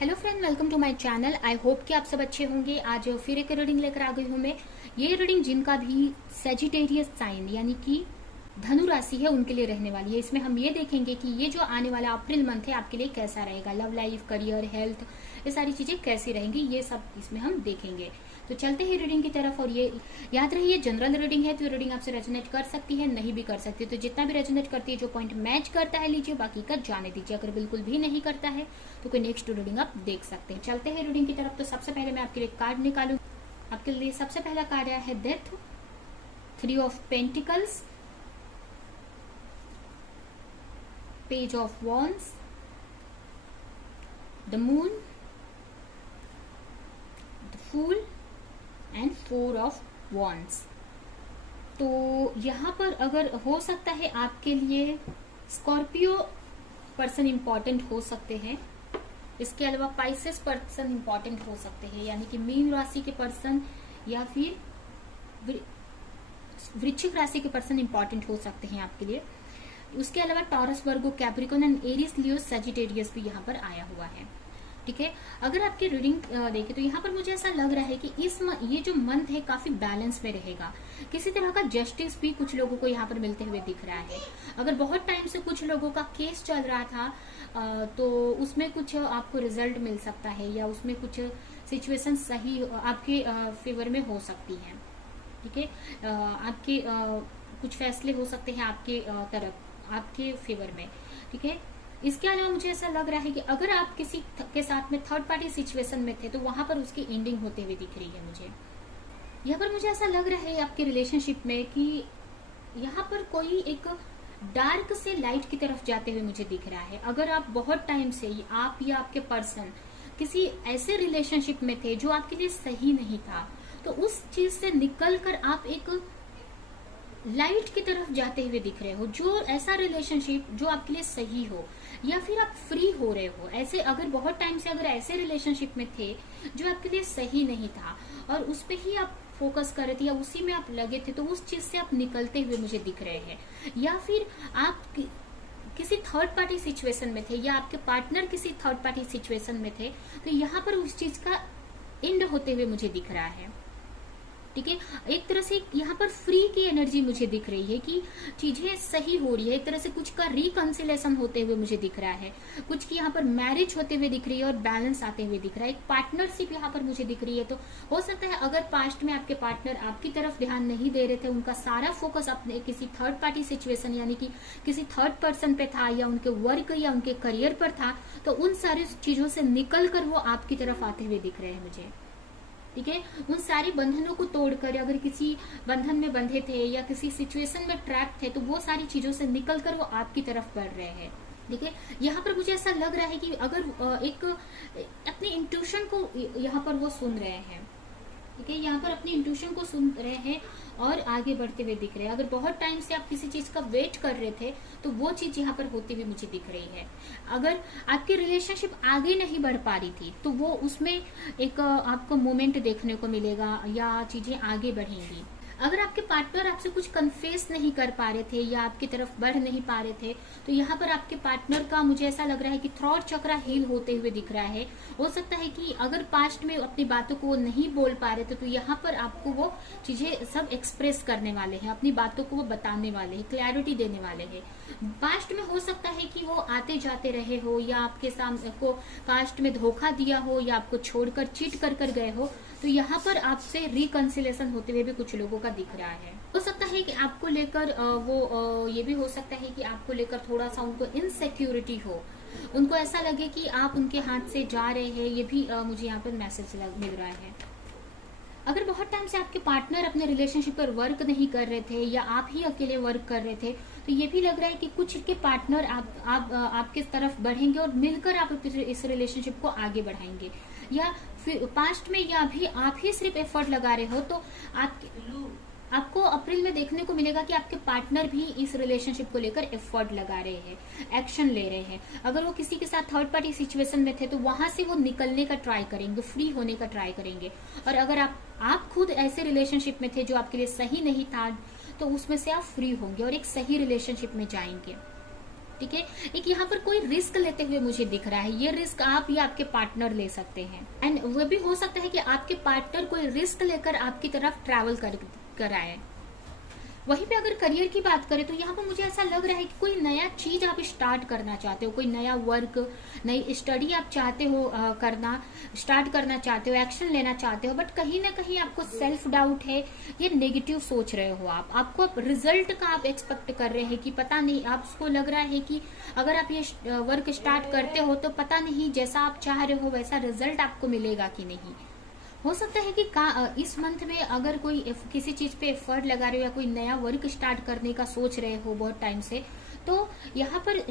Hello friend, welcome to my channel. I hope कि आप सब अच्छे होंगे। आज फिर एक रीडिंग लेकर आ गई हूँ मैं। ये रीडिंग जिनका भी सेजिटेरियस साइन यानी कि धनु राशि है उनके लिए रहने वाली है। इसमें हम ये देखेंगे कि ये जो आने वाला अप्रैल मंथ है आपके लिए कैसा रहेगा। लव लाइफ, करियर, हेल्थ, ये सारी चीजें कैसी रहेंगी ये सब इसमें हम देखेंगे। तो चलते हैं रीडिंग की तरफ। और ये याद रही, जनरल रीडिंग है तो ये रीडिंग आपसे रेजोनेट कर सकती है, नहीं भी कर सकती। तो जितना भी रेजोनेट करती है, जो पॉइंट मैच करता है लीजिए, बाकी का जाने दीजिए। अगर बिल्कुल भी नहीं करता है तो कोई नेक्स्ट रीडिंग आप देख सकते हैं। चलते हैं रीडिंग की तरफ। तो सबसे पहले मैं आपके लिए कार्ड निकालू। आपके लिए सबसे पहला कार्ड आया है death, 3 of pentacles, page of wands, the moon, the fool and 4 of wands. तो यहाँ पर अगर हो सकता है आपके लिए स्कॉर्पियो पर्सन इंपॉर्टेंट हो सकते हैं। इसके अलावा पाइसेस पर्सन इंपॉर्टेंट हो सकते हैं, यानी कि मीन राशि के पर्सन या फिर वृश्चिक राशि के पर्सन इंपॉर्टेंट हो सकते हैं आपके लिए। उसके अलावा taurus, Virgo, Capricorn and Aries, Leo, Sagittarius भी यहाँ पर आया हुआ है। ठीक है, अगर आपकी रीडिंग देखें तो यहाँ पर मुझे ऐसा लग रहा है कि ये जो मंथ है काफी बैलेंस में रहेगा। किसी तरह का जस्टिस भी कुछ लोगों को यहाँ पर मिलते हुए दिख रहा है। अगर बहुत टाइम से कुछ लोगों का केस चल रहा था तो उसमें कुछ आपको रिजल्ट मिल सकता है, या उसमें कुछ सिचुएशन सही आपके फेवर में हो सकती है। ठीक है, आपके कुछ फैसले हो सकते हैं आपके तरफ, आपके फेवर में। ठीक है, इसके अलावा मुझे ऐसा लग रहा है कि अगर आप किसी के साथ में थर्ड पार्टी सिचुएशन में थे तो वहां पर उसकी एंडिंग होते हुए दिख रही है मुझे। यहाँ पर मुझे ऐसा लग रहा है आपके रिलेशनशिप में कि यहाँ पर कोई एक डार्क से लाइट की तरफ जाते हुए मुझे दिख रहा है। अगर आप बहुत टाइम से आप या आपके पर्सन किसी ऐसे रिलेशनशिप में थे जो आपके लिए सही नहीं था, तो उस चीज से निकल कर आप एक लाइट की तरफ जाते हुए दिख रहे हो। जो ऐसा रिलेशनशिप जो आपके लिए सही हो, या फिर आप फ्री हो रहे हो। ऐसे अगर बहुत टाइम से अगर ऐसे रिलेशनशिप में थे जो आपके लिए सही नहीं था और उस पे ही आप फोकस कर रहे थे या उसी में आप लगे थे, तो उस चीज से आप निकलते हुए मुझे दिख रहे हैं। या फिर आप किसी थर्ड पार्टी सिचुएशन में थे या आपके पार्टनर किसी थर्ड पार्टी सिचुएशन में थे, तो यहाँ पर उस चीज का एंड होते हुए मुझे दिख रहा है। ठीक है, एक तरह से यहाँ पर फ्री की एनर्जी मुझे दिख रही है कि चीजें सही हो रही है। एक तरह से कुछ का रिकंसिलेशन होते हुए मुझे दिख रहा है, कुछ की यहाँ पर मैरिज होते हुए दिख रही है और बैलेंस आते हुए दिख रहा है। एक पार्टनरशिप यहाँ पर मुझे दिख रही है। तो हो सकता है अगर पास्ट में आपके पार्टनर आपकी तरफ ध्यान नहीं दे रहे थे, उनका सारा फोकस अपने किसी थर्ड पार्टी सिचुएशन यानी कि किसी थर्ड पर्सन पे था, या उनके वर्क या उनके करियर पर था, तो उन सारी चीजों से निकल कर वो आपकी तरफ आते हुए दिख रहे हैं मुझे। ठीक है, उन सारे बंधनों को तोड़कर, अगर किसी बंधन में बंधे थे या किसी सिचुएशन में ट्रैप थे, तो वो सारी चीजों से निकलकर वो आपकी तरफ बढ़ रहे हैं। ठीक है, यहाँ पर मुझे ऐसा लग रहा है कि अगर एक अपने इंट्यूशन को यहाँ पर वो सुन रहे हैं। ठीक है, यहाँ पर अपनी इंट्यूशन को सुन रहे हैं और आगे बढ़ते हुए दिख रहे हैं। अगर बहुत टाइम से आप किसी चीज का वेट कर रहे थे तो वो चीज यहाँ पर होती हुई मुझे दिख रही है। अगर आपकी रिलेशनशिप आगे नहीं बढ़ पा रही थी तो वो उसमें एक आपको मोमेंट देखने को मिलेगा या चीजें आगे बढ़ेंगी। अगर आपके पार्टनर आपसे कुछ कन्फेस नहीं कर पा रहे थे या आपकी तरफ बढ़ नहीं पा रहे थे, तो यहाँ पर आपके पार्टनर का मुझे ऐसा लग रहा है कि थ्रॉट चक्रा हील होते हुए दिख रहा है। हो सकता है कि अगर पास्ट में अपनी बातों को नहीं बोल पा रहे थे तो यहाँ पर आपको वो चीजें सब एक्सप्रेस करने वाले हैं, अपनी बातों को वो बताने वाले हैं, क्लैरिटी देने वाले हैं। पास्ट में हो सकता है कि वो आते जाते रहे हो, या आपके सामने को पास्ट में धोखा दिया हो, या आपको छोड़कर चीट कर गए हो, तो यहाँ पर आपसे रिकंसिलेशन होते हुए भी कुछ लोगों का दिख रहा है। हो सकता है कि आपको लेकर ये भी हो सकता है कि आपको लेकर थोड़ा सा उनको इनसिक्योरिटी हो, उनको ऐसा लगे कि आप उनके हाथ से जा रहे हैं। ये भी मुझे यहाँ पर मैसेज मिल रहा है। अगर बहुत टाइम से आपके पार्टनर अपने रिलेशनशिप पर वर्क नहीं कर रहे थे या आप ही अकेले वर्क कर रहे थे, तो ये भी लग रहा है कि कुछ के पार्टनर आपके तरफ बढ़ेंगे और मिलकर आप इस रिलेशनशिप को आगे बढ़ाएंगे। या फिर पास्ट में या भी आप ही सिर्फ एफर्ट लगा रहे हो, तो आपको अप्रैल में देखने को मिलेगा कि आपके पार्टनर भी इस रिलेशनशिप को लेकर एफर्ट लगा रहे हैं, एक्शन ले रहे हैं। अगर वो किसी के साथ थर्ड पार्टी सिचुएशन में थे तो वहां से वो निकलने का ट्राई करेंगे, फ्री होने का ट्राई करेंगे। और अगर आप खुद ऐसे रिलेशनशिप में थे जो आपके लिए सही नहीं था, तो उसमें से आप फ्री होंगे और एक सही रिलेशनशिप में जाएंगे। ठीक है। एक यहाँ पर कोई रिस्क लेते हुए मुझे दिख रहा है, ये रिस्क आप या आपके पार्टनर ले सकते हैं। एंड वो भी हो सकता है कि आपके पार्टनर कोई रिस्क लेकर आपकी तरफ ट्रैवल कर आए। वहीं पे अगर करियर की बात करें तो यहाँ पर मुझे ऐसा लग रहा है कि कोई नया चीज आप स्टार्ट करना चाहते हो, कोई नया वर्क, नई स्टडी आप चाहते हो स्टार्ट करना चाहते हो, एक्शन लेना चाहते हो, बट कहीं ना कहीं आपको सेल्फ डाउट है, ये नेगेटिव सोच रहे हो आपको रिजल्ट का आप एक्सपेक्ट कर रहे हैं कि पता नहीं, आपको लग रहा है कि अगर आप ये वर्क स्टार्ट करते हो तो पता नहीं जैसा आप चाह रहे हो वैसा रिजल्ट आपको मिलेगा कि नहीं। हो सकता है कि इस मंथ में अगर कोई किसी चीज पे एफर्ट लगा रहे हो या कोई नया वर्क स्टार्ट करने का सोच रहे हो बहुत टाइम से, तो यहाँ पर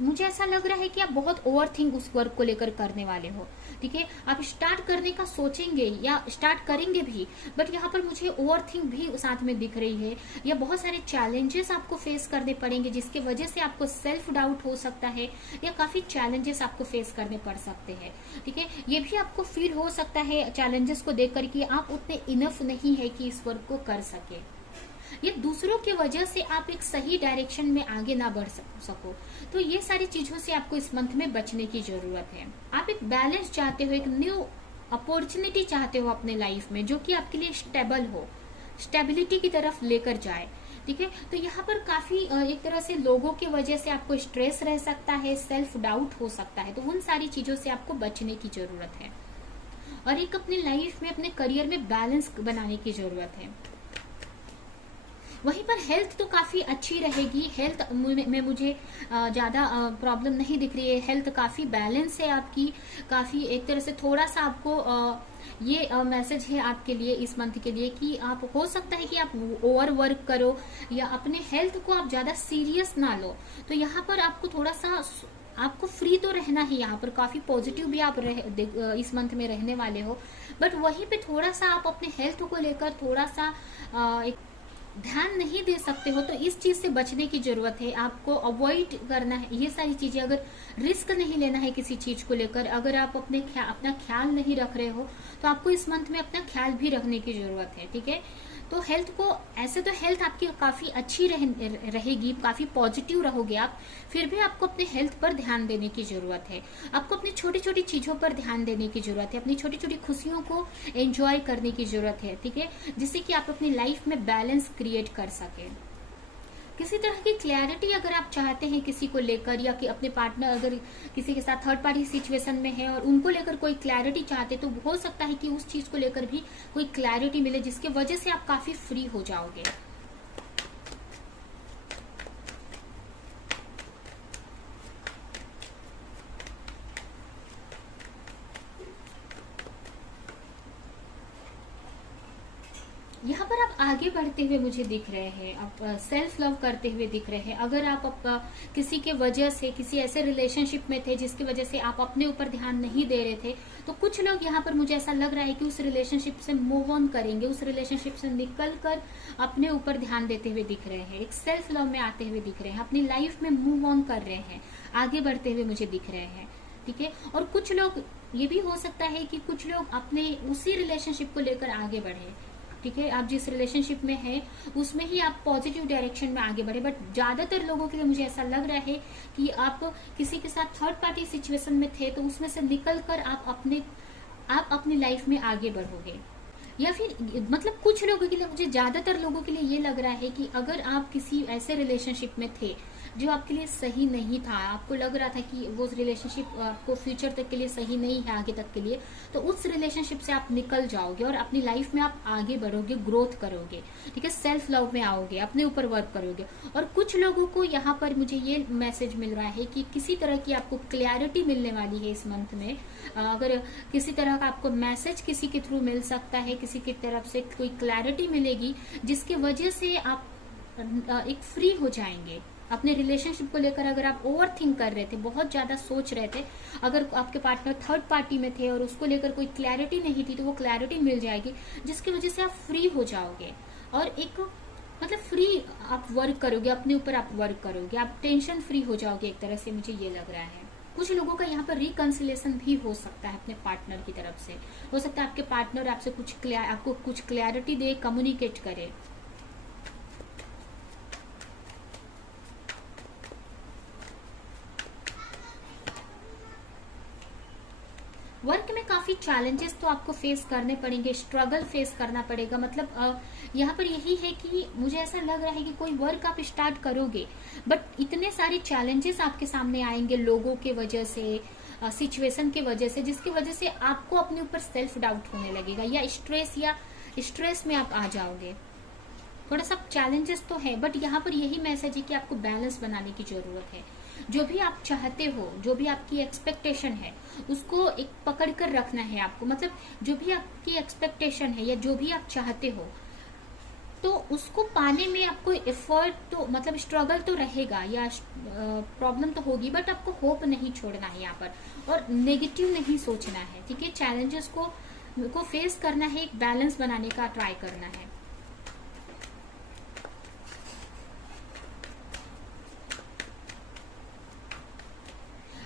मुझे ऐसा लग रहा है कि आप बहुत ओवर थिंक उस वर्क को लेकर करने वाले हो। ठीक है, आप स्टार्ट करने का सोचेंगे या स्टार्ट करेंगे भी, बट यहाँ पर मुझे ओवर थिंक भी साथ में दिख रही है, या बहुत सारे चैलेंजेस आपको फेस करने पड़ेंगे जिसके वजह से आपको सेल्फ डाउट हो सकता है, या काफी चैलेंजेस आपको फेस करने पड़ सकते हैं। ठीक है, ये भी आपको फील हो सकता है चैलेंजेस को देख कर कि आप उतने इनफ नहीं है कि इस वर्क को कर सके, ये दूसरों की वजह से आप एक सही डायरेक्शन में आगे ना बढ़ सको। तो ये सारी चीजों से आपको इस मंथ में बचने की जरूरत है। आप एक बैलेंस चाहते हो, एक न्यू अपॉर्चुनिटी चाहते हो अपने लाइफ में जो कि आपके लिए स्टेबल हो, स्टेबिलिटी की तरफ लेकर जाए। ठीक है, तो यहाँ पर काफी एक तरह से लोगों की वजह से आपको स्ट्रेस रह सकता है, सेल्फ डाउट हो सकता है, तो उन सारी चीजों से आपको बचने की जरूरत है और एक अपने लाइफ में, अपने करियर में बैलेंस बनाने की जरूरत है। वहीं पर हेल्थ तो काफी अच्छी रहेगी, हेल्थ में मुझे ज्यादा प्रॉब्लम नहीं दिख रही है, हेल्थ काफी बैलेंस है आपकी, काफी एक तरह से थोड़ा सा आपको ये मैसेज है आपके लिए इस मंथ के लिए कि आप, हो सकता है कि आप ओवर वर्क करो या अपने हेल्थ को आप ज्यादा सीरियस ना लो, तो यहाँ पर आपको थोड़ा सा, आपको फ्री तो रहना है, यहाँ पर काफी पॉजिटिव भी आप इस मंथ में रहने वाले हो, बट वहीं पे थोड़ा सा आप अपने हेल्थ को लेकर थोड़ा सा एक ध्यान नहीं दे सकते हो, तो इस चीज से बचने की जरूरत है, आपको अवॉइड करना है ये सारी चीजें। अगर रिस्क नहीं लेना है किसी चीज को लेकर, अगर आप अपना ख्याल नहीं रख रहे हो, तो आपको इस मंथ में अपना ख्याल भी रखने की जरूरत है। ठीक है, तो हेल्थ को, ऐसे तो हेल्थ आपकी काफी अच्छी रहेगी, काफी पॉजिटिव रहोगे आप, फिर भी आपको अपने हेल्थ पर ध्यान देने की जरूरत है, आपको अपनी छोटी छोटी चीजों पर ध्यान देने की जरूरत है, अपनी छोटी छोटी खुशियों को एंजॉय करने की जरूरत है। ठीक है, जिससे कि आप अपनी लाइफ में बैलेंस क्रिएट कर सके। किसी तरह की क्लैरिटी अगर आप चाहते हैं किसी को लेकर, या कि अपने पार्टनर अगर किसी के साथ थर्ड पार्टी सिचुएशन में है और उनको लेकर कोई क्लैरिटी चाहते, तो हो सकता है कि उस चीज को लेकर भी कोई क्लैरिटी मिले जिसके वजह से आप काफी फ्री हो जाओगे। यहाँ पर आप आगे बढ़ते हुए मुझे दिख रहे हैं, आप सेल्फ लव करते हुए दिख रहे हैं। अगर आप किसी के वजह से, किसी ऐसे रिलेशनशिप में थे जिसकी वजह से आप अपने ऊपर ध्यान नहीं दे रहे थे, तो कुछ लोग यहाँ पर मुझे ऐसा लग रहा है कि उस रिलेशनशिप से मूव ऑन करेंगे, उस रिलेशनशिप से निकल कर अपने ऊपर ध्यान देते हुए दिख रहे हैं, एक सेल्फ लव में आते हुए दिख रहे हैं, अपनी लाइफ में मूव ऑन कर रहे हैं, आगे बढ़ते हुए मुझे दिख रहे हैं। ठीक है, और कुछ लोग, ये भी हो सकता है कि कुछ लोग अपने उसी रिलेशनशिप को लेकर आगे बढ़े। ठीक है, आप जिस रिलेशनशिप में हैं उसमें ही आप पॉजिटिव डायरेक्शन में आगे बढ़े, बट ज्यादातर लोगों के लिए मुझे ऐसा लग रहा है कि आप किसी के साथ थर्ड पार्टी सिचुएशन में थे, तो उसमें से निकलकर आप अपनी लाइफ में आगे बढ़ोगे। या फिर मतलब कुछ लोगों के लिए, मुझे ज्यादातर लोगों के लिए ये लग रहा है कि अगर आप किसी ऐसे रिलेशनशिप में थे जो आपके लिए सही नहीं था, आपको लग रहा था कि वो रिलेशनशिप आपको फ्यूचर तक के लिए सही नहीं है, आगे तक के लिए, तो उस रिलेशनशिप से आप निकल जाओगे और अपनी लाइफ में आप आगे बढ़ोगे, ग्रोथ करोगे। ठीक है, सेल्फ लव में आओगे, अपने ऊपर वर्क करोगे। और कुछ लोगों को यहाँ पर मुझे ये मैसेज मिल रहा है कि किसी तरह की आपको क्लैरिटी मिलने वाली है इस मंथ में। अगर किसी तरह का आपको मैसेज किसी के थ्रू मिल सकता है, किसी की तरफ से कोई क्लैरिटी मिलेगी जिसकी वजह से आप एक फ्री हो जाएंगे अपने रिलेशनशिप को लेकर। अगर आप ओवर थिंक कर रहे थे, बहुत ज्यादा सोच रहे थे, अगर आपके पार्टनर थर्ड पार्टी में थे और उसको लेकर कोई क्लैरिटी नहीं थी, तो वो क्लैरिटी मिल जाएगी जिसकी वजह से आप फ्री हो जाओगे और एक मतलब फ्री आप वर्क करोगे, अपने ऊपर आप वर्क करोगे, आप टेंशन फ्री हो जाओगे एक तरह से, मुझे ये लग रहा है। कुछ लोगों का यहाँ पर रिकंसिलेशन भी हो सकता है अपने पार्टनर की तरफ से, हो सकता है आपके पार्टनर आपसे आपको कुछ क्लैरिटी दे, कम्युनिकेट करे। वर्क में काफी चैलेंजेस तो आपको फेस करने पड़ेंगे, स्ट्रगल फेस करना पड़ेगा। मतलब यहाँ पर यही है कि मुझे ऐसा लग रहा है कि कोई वर्क आप स्टार्ट करोगे बट इतने सारे चैलेंजेस आपके सामने आएंगे लोगों के वजह से, सिचुएशन की वजह से, जिसकी वजह से आपको अपने ऊपर सेल्फ डाउट होने लगेगा या स्ट्रेस में आप आ जाओगे। थोड़ा सा चैलेंजेस तो है बट यहाँ पर यही मैसेज है कि आपको बैलेंस बनाने की जरूरत है। जो भी आप चाहते हो, जो भी आपकी एक्सपेक्टेशन है, उसको एक पकड़ कर रखना है आपको। मतलब जो भी आपकी एक्सपेक्टेशन है या जो भी आप चाहते हो, तो उसको पाने में आपको एफर्ट तो मतलब स्ट्रगल तो रहेगा या प्रॉब्लम तो होगी, बट आपको होप नहीं छोड़ना है यहाँ पर और नेगेटिव नहीं सोचना है। ठीक है, चैलेंजेस को फेस करना है, एक बैलेंस बनाने का ट्राई करना है।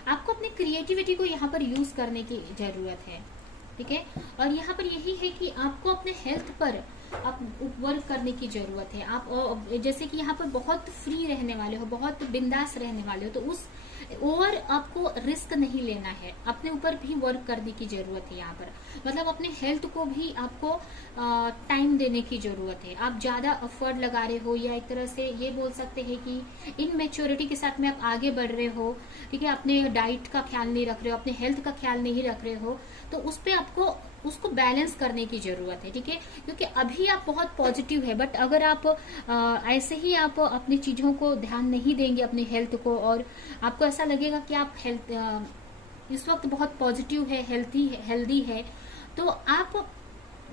आपको अपनी क्रिएटिविटी को यहाँ पर यूज करने की जरूरत है। ठीक है, और यहाँ पर यही है कि आपको अपने हेल्थ पर आप वर्क करने की जरूरत है। आप जैसे कि यहाँ पर बहुत फ्री रहने वाले हो, बहुत बिंदास रहने वाले हो, तो उस ओवर आपको रिस्क नहीं लेना है, अपने ऊपर भी वर्क करने की जरूरत है यहाँ पर। मतलब अपने हेल्थ को भी आपको टाइम देने की जरूरत है। आप ज्यादा एफर्ट लगा रहे हो या एक तरह से ये बोल सकते हैं कि इनमेच्योरिटी के साथ में आप आगे बढ़ रहे हो, ठीक है, अपने डाइट का ख्याल नहीं रख रहे हो, अपने हेल्थ का ख्याल नहीं रख रहे हो, तो उस पर आपको उसको बैलेंस करने की जरूरत है। ठीक है, क्योंकि अभी आप बहुत पॉजिटिव है बट अगर आप ऐसे ही आप अपनी चीजों को ध्यान नहीं देंगे, अपनी हेल्थ को, और आपको ऐसा लगेगा कि आप हेल्थ इस वक्त बहुत पॉजिटिव है, हेल्दी है, तो आप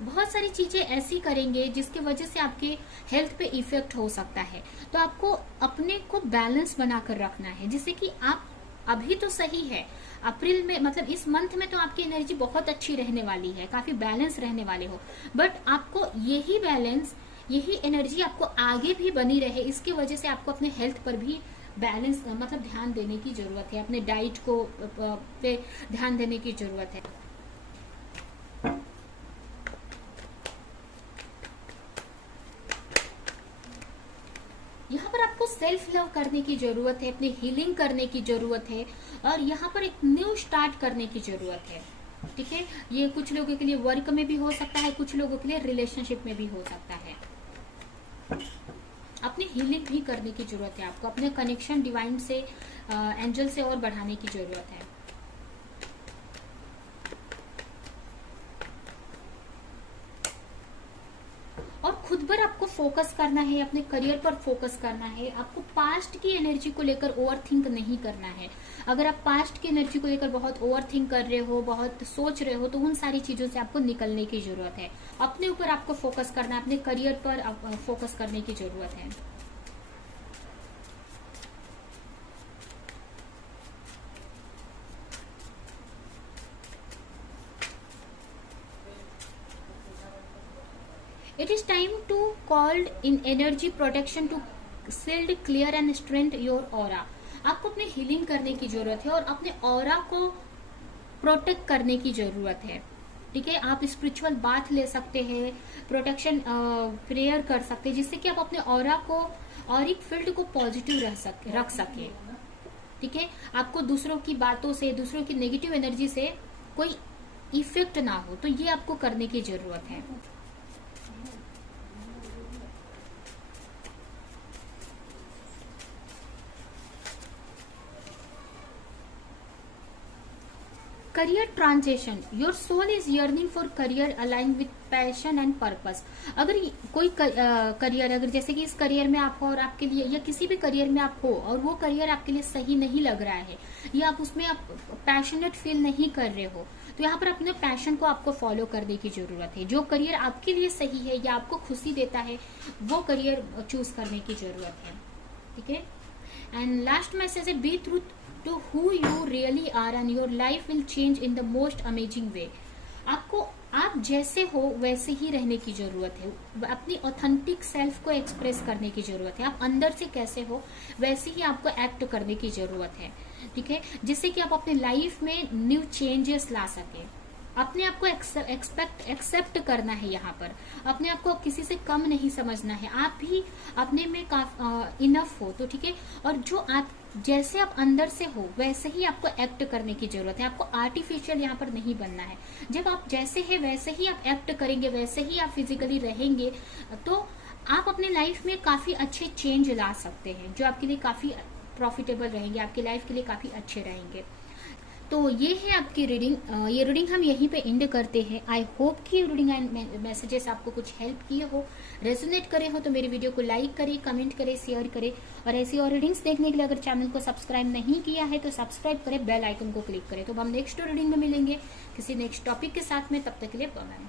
बहुत सारी चीजें ऐसी करेंगे जिसकी वजह से आपके हेल्थ पे इफेक्ट हो सकता है। तो आपको अपने को बैलेंस बनाकर रखना है, जिससे कि आप अभी तो सही है, अप्रैल में मतलब इस मंथ में तो आपकी एनर्जी बहुत अच्छी रहने वाली है, काफी बैलेंस रहने वाले हो, बट आपको यही बैलेंस, यही एनर्जी आपको आगे भी बनी रहे, इसकी वजह से आपको अपने हेल्थ पर भी बैलेंस मतलब ध्यान देने की जरूरत है, अपने डाइट को पे ध्यान देने की जरूरत है। यहाँ पर आपको सेल्फ लव करने की जरूरत है, अपनी हीलिंग करने की जरूरत है, और यहाँ पर एक न्यू स्टार्ट करने की जरूरत है। ठीक है, ये कुछ लोगों के लिए वर्क में भी हो सकता है, कुछ लोगों के लिए रिलेशनशिप में भी हो सकता है। अपनी हीलिंग भी करने की जरूरत है आपको, अपने कनेक्शन डिवाइन से, एंजल से और बढ़ाने की जरूरत है। और खुद पर आपको फोकस करना है, अपने करियर पर फोकस करना है। आपको पास्ट की एनर्जी को लेकर ओवर थिंक नहीं करना है। अगर आप पास्ट की एनर्जी को लेकर बहुत ओवर थिंक कर रहे हो, बहुत सोच रहे हो, तो उन सारी चीजों से आपको निकलने की जरूरत है। अपने ऊपर आपको फोकस करना है, अपने करियर पर फोकस करने की जरूरत है। It is time to called in energy protection to shield, clear and strengthen your aura. आपको अपने हीलिंग करने की जरूरत है और अपने ऑरा को प्रोटेक्ट करने की जरूरत है। ठीक है, आप स्पिरिचुअल बाथ ले सकते हैं, प्रोटेक्शन प्रेयर कर सकते हैं, जिससे कि आप अपने ऑरा को और एक फील्ड को पॉजिटिव रख सके। ठीक है, आपको दूसरों की बातों से, दूसरों की नेगेटिव एनर्जी से कोई इफेक्ट ना हो, तो ये आपको करने की जरूरत है। Career transition, your soul is yearning for career align with passion and purpose. अगर कोई करियर, अगर जैसे कि इस करियर में आप हो और आपके लिए, या किसी भी करियर में आप हो और वो करियर आपके लिए सही नहीं लग रहा है, या आप उसमें आप पैशनेट फील नहीं कर रहे हो, तो यहाँ पर अपने पैशन को आपको फॉलो करने की जरूरत है। जो करियर आपके लिए सही है या आपको खुशी देता है, वो करियर चूज करने की जरूरत है। ठीक है, एंड लास्ट मैसेज है, be truth to who you really are and your life will change in the most amazing way. आपको आप जैसे हो वैसे ही रहने की जरूरत है, अपनी ऑथेंटिक सेल्फ को एक्सप्रेस करने की जरूरत है। आप अंदर से कैसे हो वैसे ही आपको एक्ट करने की जरूरत है। ठीक है, जिससे कि आप अपने लाइफ में न्यू चेंजेस ला सके, अपने आप को एक्सेप्ट करना है। यहाँ पर अपने आप को किसी से कम नहीं समझना है, आप भी अपने में इनफ हो तो ठीक है। और जो आप जैसे आप अंदर से हो वैसे ही आपको एक्ट करने की जरूरत है, आपको आर्टिफिशियल यहाँ पर नहीं बनना है। जब आप जैसे है वैसे ही आप एक्ट करेंगे, वैसे ही आप फिजिकली रहेंगे, तो आप अपने लाइफ में काफी अच्छे चेंज ला सकते हैं, जो आपके लिए काफी प्रॉफिटेबल रहेंगे, आपकी लाइफ के लिए काफी अच्छे रहेंगे। तो ये है आपकी रीडिंग। ये रीडिंग हम यहीं पे एंड करते हैं। आई होप कि रीडिंग एंड मैसेजेस आपको कुछ हेल्प किए हो, रेजोनेट करे हो, तो मेरे वीडियो को लाइक करें, कमेंट करें, शेयर करें। और ऐसी और रीडिंग्स देखने के लिए अगर चैनल को सब्सक्राइब नहीं किया है तो सब्सक्राइब करें, बेल आइकन को क्लिक करें। तो हम नेक्स्ट रीडिंग में मिलेंगे किसी नेक्स्ट टॉपिक के साथ में, तब तक के लिए बाय।